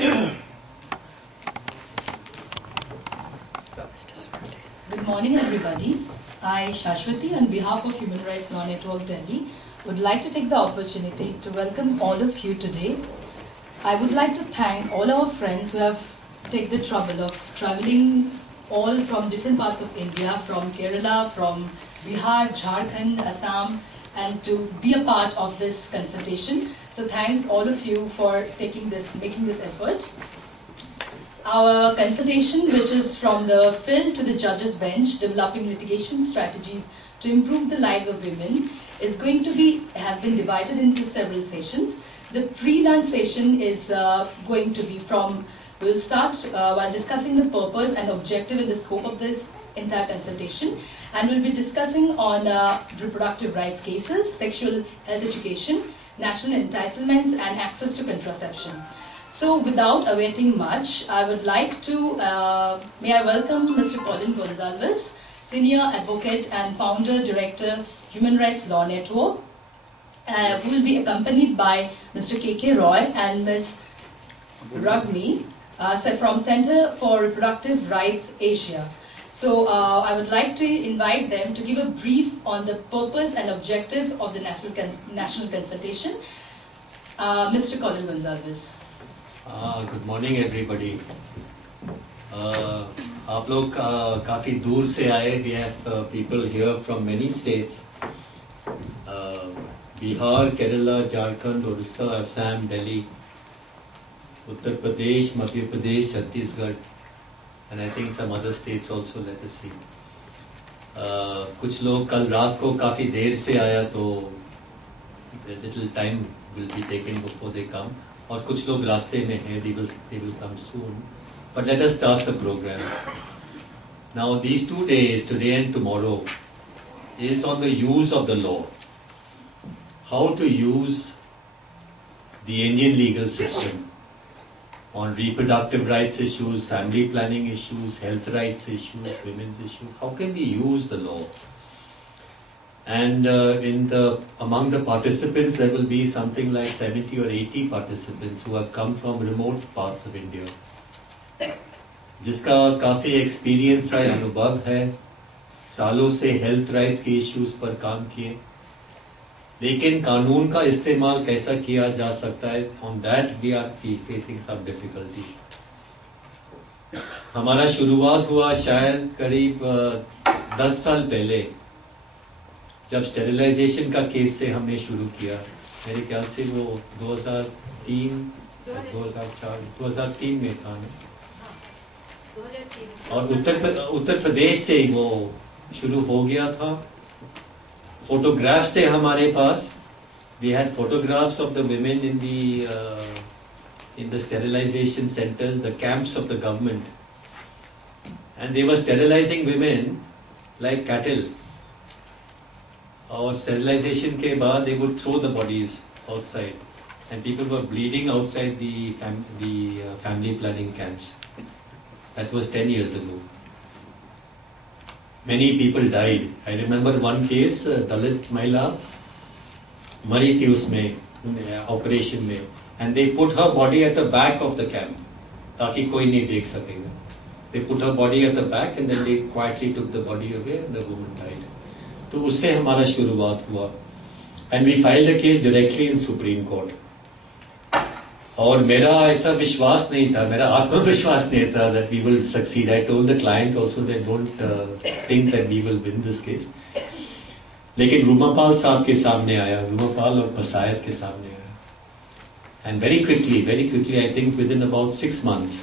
Good morning, everybody. I, Shashwati, on behalf of Human Rights Law Network Delhi, would like to take the opportunity to welcome all of you today. I would like to thank all our friends who have taken the trouble of traveling all from different parts of India, from Kerala, from Bihar, Jharkhand, Assam, and to be a part of this consultation. So thanks all of you for making this effort. Our consultation, which is from the field to the judge's bench, developing litigation strategies to improve the lives of women, has been divided into several sessions. The pre-lunch session is going to be we'll start while discussing the purpose and objective and the scope of this entire consultation, and we'll be discussing on reproductive rights cases, sexual health education, national entitlements, and access to contraception. So without awaiting much, I would like to, may I welcome Mr. Colin Gonsalves, Senior Advocate and Founder Director, Human Rights Law Network, who will be accompanied by Mr. K.K. Roy and Ms. Ragmi from Center for Reproductive Rights Asia. So I would like to invite them to give a brief on the purpose and objective of the national consultation. Mr. Colin Gonsalves. Good morning everybody. आप लोग काफ़ी दूर से आए. We have people here from many states, Bihar, Kerala, Jharkhand, Orissa, Assam, Delhi, Uttar Pradesh, Madhya Pradesh, Chhattisgarh, and I think some other states also. Let us see. कुछ लोग कल रात को काफ़ी देर से आया, तो little time will be taken before they come. और कुछ लोग रास्ते में हैं, they will come soon. But let us start the program. Now these 2 days, today and tomorrow, is on the use of the law. How to use the Indian legal system on reproductive rights issues, family planning issues, health rights issues, women's issues. How can we use the law? And among the participants, there will be something like 70 or 80 participants who have come from remote parts of India, जिसका काफ़ी experience है, अनुभव है, सालों से health rights के issues पर काम किए. लेकिन कानून का इस्तेमाल कैसा किया जा सकता है, on that we are facing some difficulty. हमारा शुरुआत हुआ शायद करीब 10 साल पहले, जब स्टेरिलाइजेशन का केस से हमने शुरू किया. मेरे ख्याल से वो 2003 में था ना, और उत्तर प्रदेश से वो शुरू हो गया था. फोटोग्राफ्स थे हमारे पास. We had photographs of the women in the sterilization centers, the camps of the government, and they were sterilizing women like cattle. और sterilization के बाद they would throw the bodies outside, and people were bleeding outside the family planning camps. That was 10 years ago. Many people died. I remember one case, Dalit Mahila मरी थी उसमें operation में, and they put her body at the back of the camp ताकि कोई नहीं देख सकेगा. They put her body at the back and then they quietly took the body away and the woman died. तो उससे हमारा शुरुआत हुआ, and we filed a case directly in Supreme Court. और मेरा ऐसा विश्वास नहीं था, मेरा आत्मविश्वास नहीं था that we will succeed. I told the client also that don't think that we will win this case. लेकिन रूमापाल साहब के सामने आया, रूमापाल और पसायत के सामने आया, and very quickly, I think within about 6 months,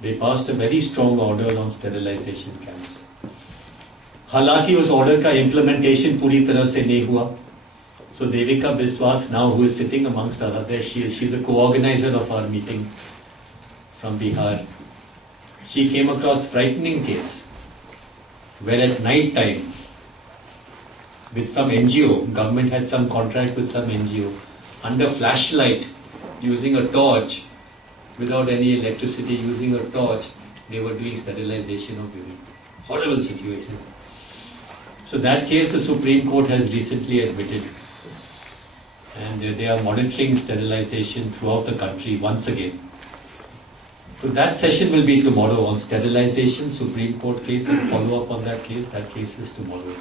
they passed a very strong order on sterilization camps. हालांकि उस ऑर्डर का इम्प्लीमेंटेशन पूरी तरह से नहीं हुआ. So Devika Biswas, now who is sitting amongst others, she's a co-organizer of our meeting from Bihar. She came across frightening case where at night time, with some NGO, government had some contract with some NGO, under flashlight, using a torch, without any electricity, using a torch, they were doing sterilization of women. Horrible situation. So that case the Supreme Court has recently admitted, and they are monitoring sterilization throughout the country once again. So that session will be tomorrow on sterilization, Supreme Court case, and follow up on that case. That case is tomorrow.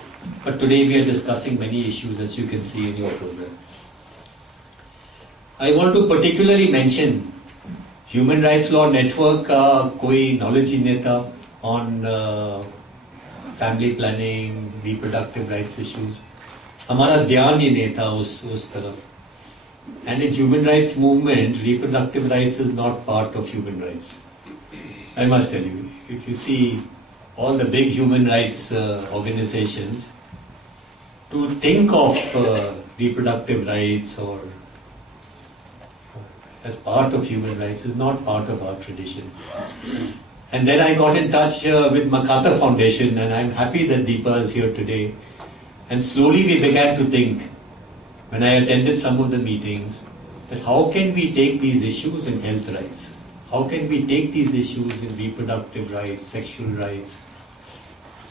But today we are discussing many issues, as you can see in your program. I want to particularly mention Human Rights Law Network का कोई knowledge ही नहीं था on family planning, reproductive rights issues. हमारा ध्यान ही नहीं था उस तरफ. And in human rights movement, reproductive rights is not part of human rights. I must tell you, if you see all the big human rights organizations, to think of reproductive rights or as part of human rights is not part of our tradition. And then I got in touch with MacArthur Foundation, and I'm happy that Deepa is here today. And slowly we began to think, when I attended some of the meetings, that how can we take these issues in health rights? How can we take these issues in reproductive rights, sexual rights?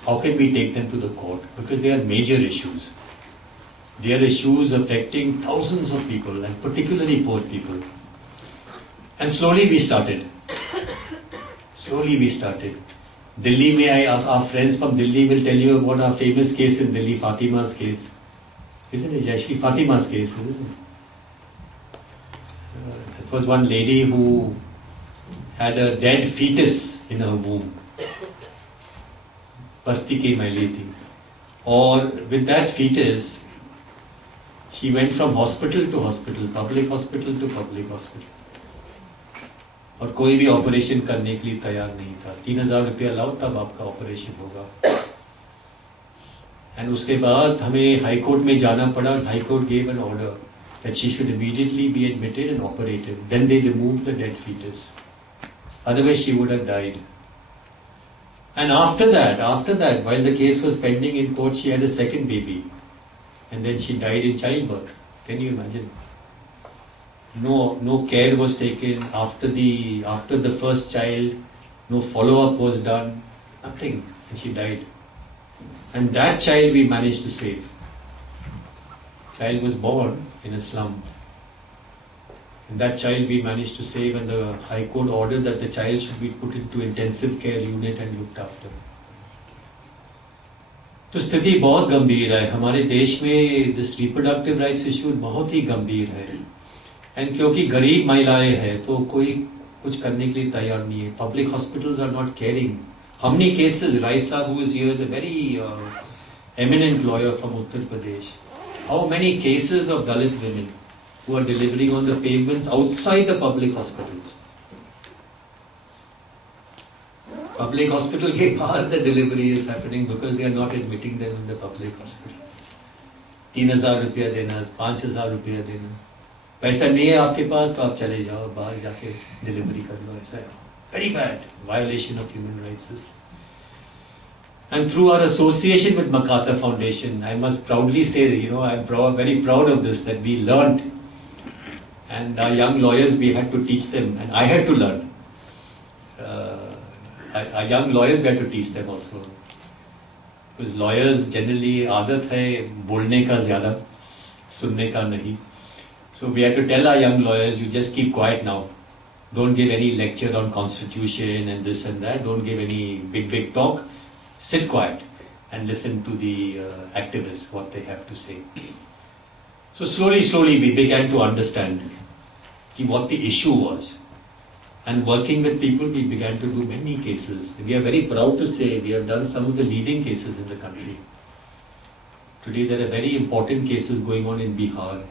How can we take them to the court? Because they are major issues. They are issues affecting thousands of people, and particularly poor people. And slowly we started. Delhi, our friends from Delhi will tell you about our famous case in Delhi, Fatima's case. Isn't it actually Fatima's case, isn't it? It was one lady who had a dead fetus in her womb. Basti ki maili thi. Or with that fetus, she went from hospital to hospital, public hospital to public hospital. और कोई भी operation करने के लिए तैयार नहीं था. 3,000 रुपया लाओ तब आपका ऑपरेशन होगा. And उसके बाद हमें हाई कोर्ट में जाना पड़ा. High court gave an order that she should immediately be admitted and operated. Then they removed the dead fetus. Otherwise she would have died. And after that, while the case was pending in court, she had a second baby. And then she died in childbirth. Can you imagine? No care was taken after the first child. No follow-up was done. Nothing. And she died. And that child we managed to save. Child was born in a slum. And that child we managed to save, and the High Court ordered that the child should be put into intensive care unit and looked after. तो स्थिति बहुत गंभीर है हमारे देश में. This reproductive rights issue बहुत ही गंभीर है. एंड क्योंकि गरीब महिलाएं हैं तो कोई कुछ करने के लिए तैयार नहीं है. Public hospitals are not caring. How many cases? Raisa, who is here, is a very eminent lawyer from Uttar Pradesh. How many cases of Dalit women who are delivering on the pavements outside the public hospitals? Public hospital के बाहर the delivery is happening because they are not admitting them in the public hospital. 3,000 रुपया देना, 5,000 रुपया देना. पैसा नहीं है आपके पास तो आप चले जाओ बाहर जाके डिलीवरी कर लो. ऐसा है. Very bad violation of human rights. And through our association with MacArthur Foundation, I must proudly say that, I'm very proud of this, that we learned. And our young lawyers, we had to teach them, and I had to learn. Our young lawyers, we had to teach them also. Because lawyers generally आदत है बोलने का ज़्यादा, सुनने का नहीं. So we had to tell our young lawyers, you just keep quiet now. Don't give any lecture on constitution and this and that. Don't give any big talk. Sit quiet and listen to the activists, what they have to say. So slowly we began to understand what the issue was. And working with people, we began to do many cases. We are very proud to say we have done some of the leading cases in the country. Today there are very important cases going on in Bihar,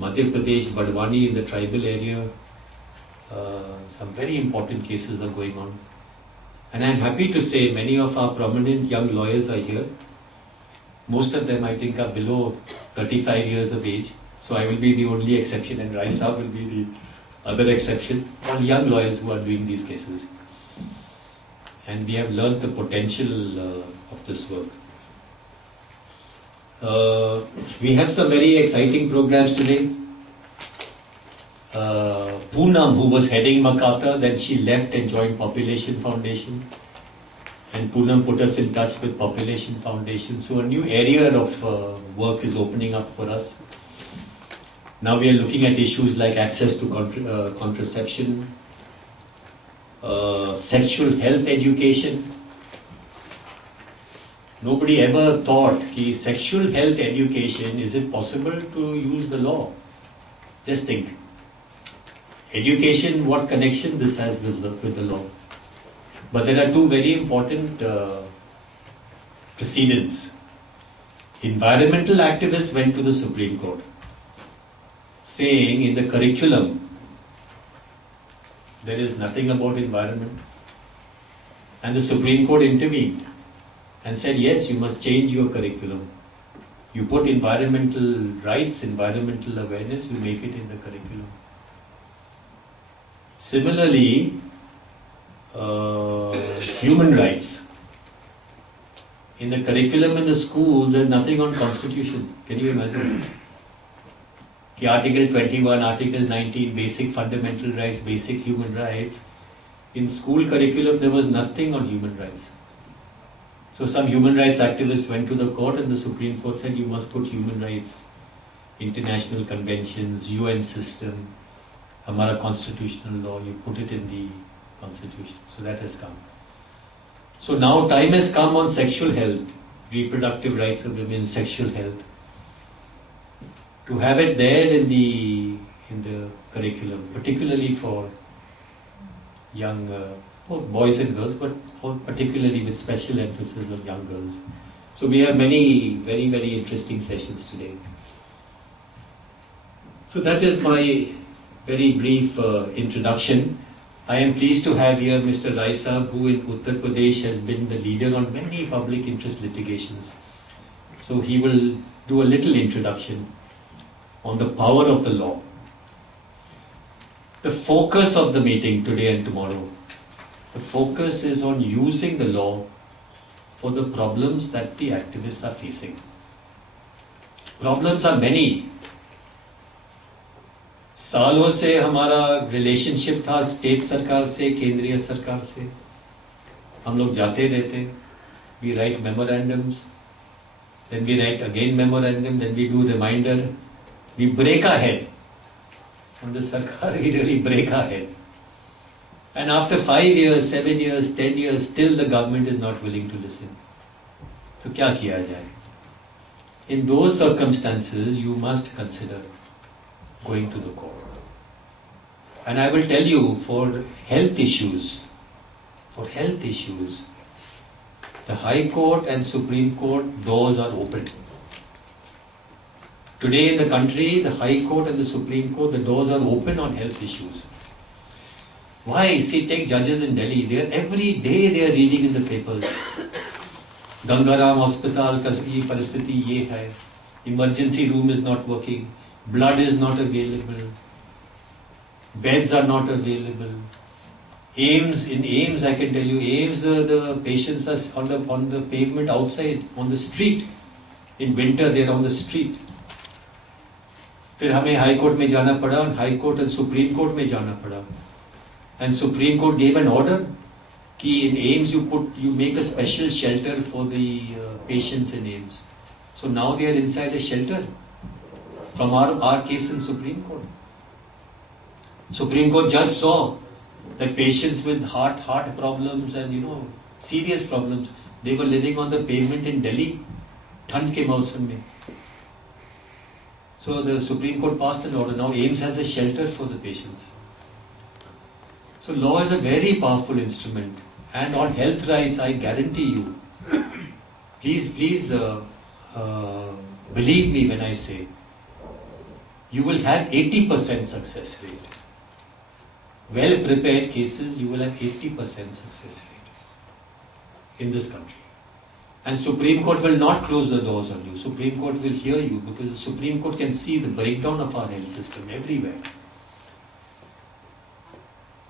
Madhya Pradesh, Badwani in the tribal area. Some very important cases are going on. And I'm happy to say many of our prominent young lawyers are here. Most of them I think are below 35 years of age. So I will be the only exception and Raisa will be the other exception. All young lawyers who are doing these cases. And we have learned the potential of this work. We have some very exciting programs today. Poonam, who was heading MacArthur, then she left and joined Population Foundation. And Poonam put us in touch with Population Foundation. So a new area of work is opening up for us. Now we are looking at issues like access to contraception, sexual health education. Nobody ever thought that sexual health education, is it possible to use the law? Just think. Education, what connection this has with the law? But there are two very important precedents. Environmental activists went to the Supreme Court saying in the curriculum there is nothing about environment. And the Supreme Court intervened and said, yes, you must change your curriculum. You put environmental rights, environmental awareness, you make it in the curriculum. Similarly, human rights. In the curriculum in the schools, there's nothing on constitution. Can you imagine? The Article 21, Article 19, basic fundamental rights, basic human rights. In school curriculum, there was nothing on human rights. So some human rights activists went to the court and the Supreme Court said you must put human rights, international conventions, UN system, Hamara constitutional law, you put it in the constitution. So that has come. So now time has come on sexual health, reproductive rights of women, sexual health. To have it there in the curriculum, particularly for young both boys and girls, but particularly with special emphasis on young girls. So we have many very, very interesting sessions today. So that is my very brief introduction. I am pleased to have here Mr. Rai Sahab, who in Uttar Pradesh has been the leader on many public interest litigations. So he will do a little introduction on the power of the law. The focus of the meeting today and tomorrow, the focus is on using the law for the problems that the activists are facing. Problems are many. सालों से हमारा relationship था state सरकार से, केंद्रीय सरकार से. हम लोग जाते रहते. We write memorandums, then we write again memorandum, then we do reminder. We break our head. On the sarkar, we really break our head. And after 5 years, 7 years, 10 years, still the government is not willing to listen. So क्या किया जाए? In those circumstances, you must consider going to the court. And I will tell you, for health issues, the High Court and Supreme Court doors are open. Today in the country, the High Court and the Supreme Court, the doors are open on health issues. Why? See, take judges in Delhi. Every day they are reading in the papers. Gangaram Hospital ka ye paristiti ye hai. Emergency room is not working. Blood is not available. Beds are not available. AIMS, in AIMS I can tell you, AIMS the patients are on the pavement outside, on the street. In winter they are on the street. फिर हमें high court में जाना पड़ा, high court and supreme court में जाना पड़ा. And Supreme Court gave an order कि in AIMS you make a special shelter for the patients in AIMS. So now they are inside a shelter from our case in Supreme Court. Supreme Court judge saw that patients with heart problems and serious problems, they were living on the pavement in Delhi, ठंड के मौसम में. So the Supreme Court passed an order. Now AIMS has a shelter for the patients. So law is a very powerful instrument. And on health rights, I guarantee you, please believe me when I say, you will have 80% success rate. Well prepared cases, you will have 80% success rate in this country. And Supreme Court will not close the doors on you. Supreme Court will hear you because the Supreme Court can see the breakdown of our health system everywhere.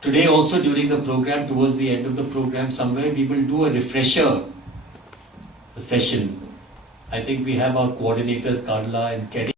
Today also during the program, towards the end of the program, somewhere we will do a refresher session. I think we have our coordinators, Carla and Kerry.